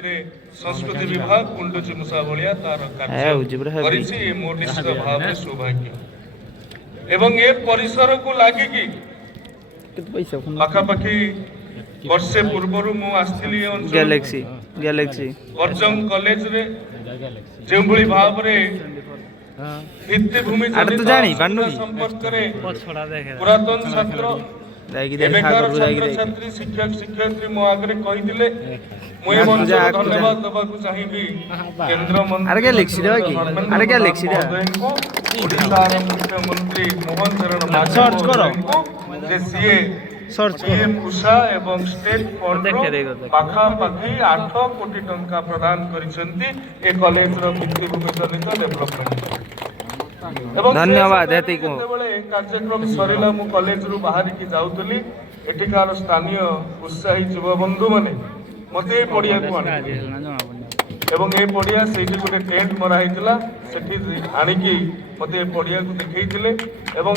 ସେଥିରେ ସଂସ୍କୃତି ବିଭାଗ କୁଣ୍ଡୁଚି ମୂଷା ଭଳିଆ ତାର କାର୍ଯ୍ୟ କରିଛି ମୋର ନିଶ୍ଚିତ ଭାବରେ ସୌଭାଗ୍ୟ। ଏବଂ ଏ ପରିସରକୁ ଲାଗିକି ପାଖାପାଖି ବର୍ଷେ ପୂର୍ବରୁ ମୁଁ ଆସିଥିଲି ଗ୍ୟାଲେକ୍ସି ବର୍ଜଙ୍ଗ କଲେଜରେ ଯେଉଁଭଳି ଭାବରେ ଭିତ୍ତିଭୂମି ସମ୍ପର୍କରେ ପୁରାତନ ଛାତ୍ର ଏବେକାର ଛାତ୍ରଛାତ୍ରୀ ଶିକ୍ଷକ ଶିକ୍ଷୟିତ୍ରୀ ମୋ ଆଗରେ କହିଥିଲେ ମୁଁ ଏ ମଞ୍ଚରେ ଧନ୍ୟବାଦ ଦେବାକୁ ଚାହିଁବି କେନ୍ଦ୍ରମନ୍ତ୍ରୀ ଓଡ଼ିଶାର ମୁଖ୍ୟମନ୍ତ୍ରୀ ମୋହନ ଚରଣ ମାଝୀଙ୍କୁ ଯେ ସିଏ ପିଏମ୍ ଉଷା ଏବଂ ଷ୍ଟେଟ୍ ଫଣ୍ଡରୁ ପାଖାପାଖି 8 କୋଟି ଟଙ୍କା ପ୍ରଦାନ କରିଛନ୍ତି ଏ କଲେଜର ଭିତ୍ତିଭୂମି ଜନିତ ଡେଭଲପମେଣ୍ଟ। ଧନ୍ୟବାଦ। ଯେତେବେଳେ କାର୍ଯ୍ୟକ୍ରମ ସରିଲା ମୁଁ କଲେଜରୁ ବାହାରିକି ଯାଉଥିଲି ଏଠିକାର ସ୍ଥାନୀୟ ଉତ୍ସାହୀ ଯୁବବନ୍ଧୁ ମାନେ ମୋତେ ଏ ପଡ଼ିଆକୁ ଆଣିଥିଲେ ଏବଂ ଏ ପଡ଼ିଆ ସେଇଠି ଗୋଟେ ଟେଣ୍ଟ ମରା ହେଇଥିଲା ସେଠି ଆଣିକି ମୋତେ ଏ ପଡ଼ିଆକୁ ଦେଖେଇଥିଲେ ଏବଂ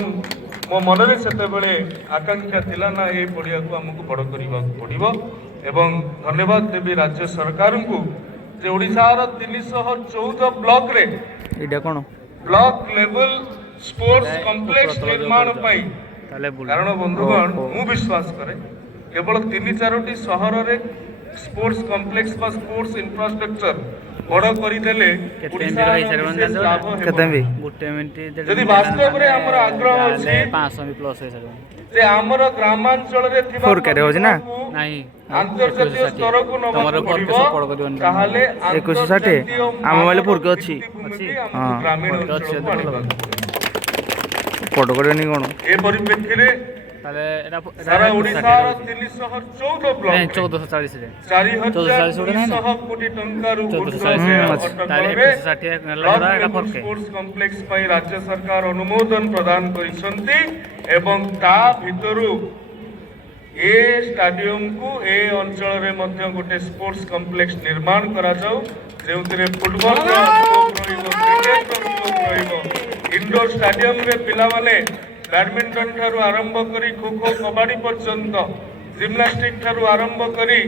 ମୋ ମନରେ ସେତେବେଳେ ଆକାଂକ୍ଷା ଥିଲା ନା ଏ ପଡ଼ିଆକୁ ଆମକୁ ବଡ଼ କରିବାକୁ ପଡ଼ିବ ଏବଂ ଧନ୍ୟବାଦ ଦେବି ରାଜ୍ୟ ସରକାରଙ୍କୁ ଯେ ଓଡ଼ିଶାର 314 ବ୍ଲକରେ ଏଇଟା କ'ଣ ବ୍ଲକ ଲେଭେଲ ସ୍ପୋର୍ଟସ କମ୍ପ୍ଲେକ୍ସ ନିର୍ମାଣ ପାଇଁ କାରଣ ବନ୍ଧୁଗଣ ମୁଁ ବିଶ୍ୱାସ କରେ କେବଳ 3-4ଟି ସହରରେ ସ୍ପୋର୍ଟସ କମ୍ପ୍ଲେକ୍ସ ବା ସ୍ପୋର୍ଟସ ଇନଫ୍ରାଷ୍ଟ୍ରକ୍ଚର ବଡ଼ କରିଦେଲେ ଯଦି ବାସ୍ତବରେ ଆମର ଆଗ୍ରହ ଅଛି ଯେ ଆମର ଗ୍ରାମାଞ୍ଚଳରେ ଥିବା ଆନ୍ତର୍ଜାତୀୟ ସ୍ତରକୁ ନବାକୁ ପଡ଼ିବ ତାହେଲେ ଗ୍ରାମୀଣ ଏ ପରିପ୍ରେକ୍ଷୀରେ ସାରା ଓଡ଼ିଶାର 314 ବ୍ଲକ 4,200 କୋଟି ଟଙ୍କାରୁ ସ୍ପୋର୍ଟସ କମ୍ପ୍ଲେକ୍ସ ପାଇଁ ରାଜ୍ୟ ସରକାର ଅନୁମୋଦନ ପ୍ରଦାନ କରିଛନ୍ତି ଏବଂ ତା ଭିତରୁ ଏ ଷ୍ଟାଡିୟମକୁ ଏ ଅଞ୍ଚଳରେ ମଧ୍ୟ ଗୋଟେ ସ୍ପୋର୍ଟସ କମ୍ପ୍ଲେକ୍ସ ନିର୍ମାଣ କରାଯାଉ ଯେଉଁଥିରେ ଫୁଟବଲର ସ୍କୋପ ରହିବ କ୍ରିକେଟର ସ୍କୋପ ରହିବ ଇନଡୋର ଷ୍ଟାଡିୟମରେ ପିଲାମାନେ ବ୍ୟାଡମିଣ୍ଟନ ଠାରୁ ଆରମ୍ଭ କରି ଖୋଖୋ କବାଡି ପର୍ଯ୍ୟନ୍ତ ଜିମ୍ନାଷ୍ଟିକ ଠାରୁ ଆରମ୍ଭ କରି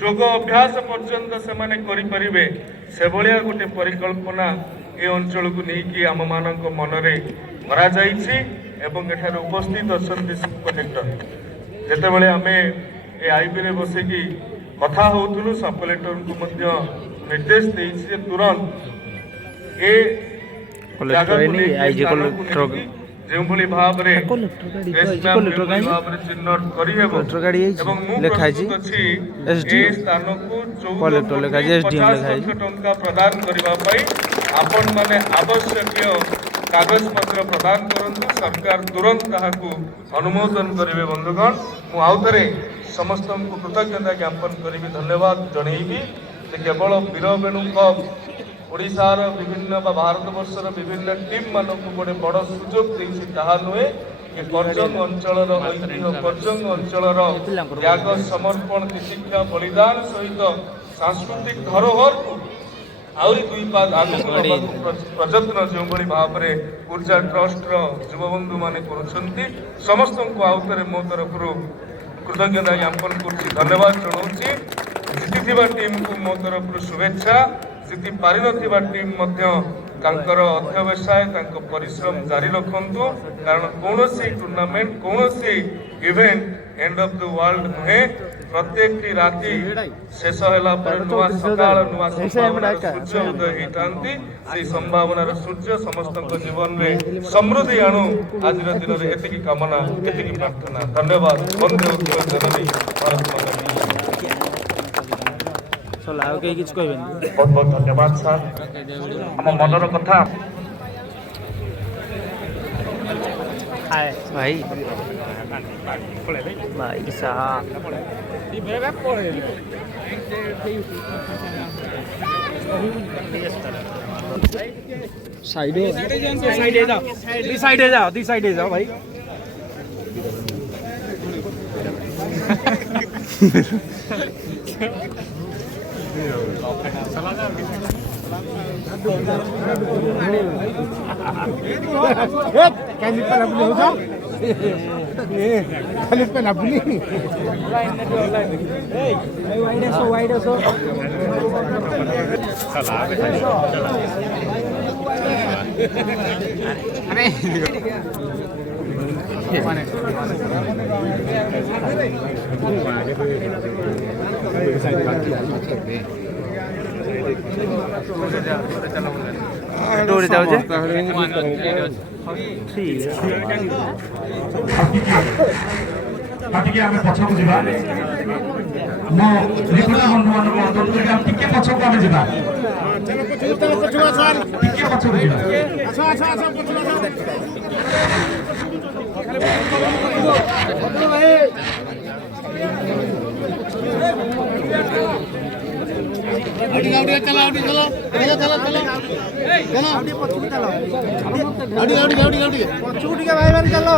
ଯୋଗ ଅଭ୍ୟାସ ପର୍ଯ୍ୟନ୍ତ ସେମାନେ କରିପାରିବେ ସେଭଳିଆ ଗୋଟେ ପରିକଳ୍ପନା ଏ ଅଞ୍ଚଳକୁ ନେଇକି ଆମମାନଙ୍କ ମନରେ କରାଯାଇଛି ଏବଂ ଏଠାରେ ଉପସ୍ଥିତ ଅଛନ୍ତି ସବ୍ କଲେକ୍ଟର ଯେତେବେଳେ ଆମେ ଏ ଆଇବିରେ ବସିକି କଥା ହେଉଥିଲୁ ସବ୍ କଲେକ୍ଟରଙ୍କୁ ମଧ୍ୟ ନିର୍ଦ୍ଦେଶ ଦେଇଛି ଯେ ତୁରନ୍ତ ଏ ଯେଉଁଭଳି ଭାବରେ ଚିହ୍ନଟ କରିହେବ ଏବଂ ମୁଁ ପ୍ରସ୍ତୁତ ଅଛି ଏ ସ୍ଥାନକୁ 14,50 ଲକ୍ଷ ଟଙ୍କା ପ୍ରଦାନ କରିବା ପାଇଁ ଆପଣମାନେ ଆବଶ୍ୟକୀୟ କାଗଜପତ୍ର ପ୍ରଦାନ କରନ୍ତୁ ସରକାର ତୁରନ୍ତ ତାହାକୁ ଅନୁମୋଦନ କରିବେ। ବନ୍ଧୁଗଣ ମୁଁ ଆଉଥରେ ସମସ୍ତଙ୍କୁ କୃତଜ୍ଞତା ଜ୍ଞାପନ କରିବି ଧନ୍ୟବାଦ ଜଣେଇବି ଯେ କେବଳ ବୀର ବେଣୁଙ୍କ ଓଡ଼ିଶାର ବିଭିନ୍ନ ବା ଭାରତବର୍ଷର ବିଭିନ୍ନ ଟିମ୍ ମାନଙ୍କୁ ଗୋଟେ ବଡ଼ ସୁଯୋଗ ଦେଇଛି ତାହା ନୁହେଁ ଏ ପର୍ଜଙ୍ଗ ଅଞ୍ଚଳର ଐତିହ୍ୟ ପର୍ଜଙ୍ଗ ଅଞ୍ଚଳର ତ୍ୟାଗ ସମର୍ପଣ ତିତିକ୍ଷା ବଳିଦାନ ସହିତ ସାଂସ୍କୃତିକ ଧରୋହରକୁ ଆହୁରି 2 ପାଦ ଆଗକୁ ନେବାକୁ ପ୍ରଯତ୍ନ ଯେଉଁଭଳି ଭାବରେ ଉର୍ଜା ଟ୍ରଷ୍ଟର ଯୁବବନ୍ଧୁମାନେ କରୁଛନ୍ତି ସମସ୍ତଙ୍କୁ ଆଉଥରେ ମୋ ତରଫରୁ କୃତଜ୍ଞତା ଜ୍ଞାପନ କରୁଛି ଧନ୍ୟବାଦ ଜଣାଉଛି ଜିତିଥିବା ଟିମ୍କୁ ମୋ ତରଫରୁ ଶୁଭେଚ୍ଛା ଜିତି ପାରିନଥିବା ଟିମ୍ ମଧ୍ୟ ତାଙ୍କର ଅଧ୍ୟବସାୟ ତାଙ୍କ ପରିଶ୍ରମ ଜାରି ରଖନ୍ତୁ କାରଣ କୌଣସି ଟୁର୍ଣ୍ଣାମେଣ୍ଟ କୌଣସି event end of the world ନୁହେଁ ପ୍ରତ୍ୟେକଟି ରାତି ଶେଷ ହେଲା ପରେ ନୂଆ ସକାଳ ନୂଆ ସମ୍ଭାବନାର ସୂର୍ଯ୍ୟ ଉଦୟ ହେଇଥାନ୍ତି ସେଇ ସମ୍ଭାବନାର ସୂର୍ଯ୍ୟ ସମସ୍ତଙ୍କ ଜୀବନରେ ସମୃଦ୍ଧି ଆଣୁ ଆଜିର ଦିନରେ ଏତିକି କାମନା ଏତିକି ପ୍ରାର୍ଥନା ଧନ୍ୟବାଦ ବନ୍ଦେ ଉତ୍କଳ ଜନନୀ ଭାରତ ମାତା କିଛି କହିବେନି ବହୁତ ବହୁତ ଧନ୍ୟବାଦ ସାର୍ ଆମ ମନର କଥା ଭାଇ ଭାଇ ସାହେବ साइड जाओ भाई कैंडी पर खाली पे ना बुली वाइड असो দৌড়ে যাও যে ଟିକେ ଆମେ ପଛକୁ ଯିବା ମୋ ରିପୋର୍ଟର ବନ୍ଧୁମାନଙ୍କୁ ଅନୁରୋଧ କରିକି ଆମେ ଟିକେ ପଛକୁ ଆମେ ଯିବା ଟିକେ ପଛକୁ ଯିବା पछू टिके भाई भाई चलो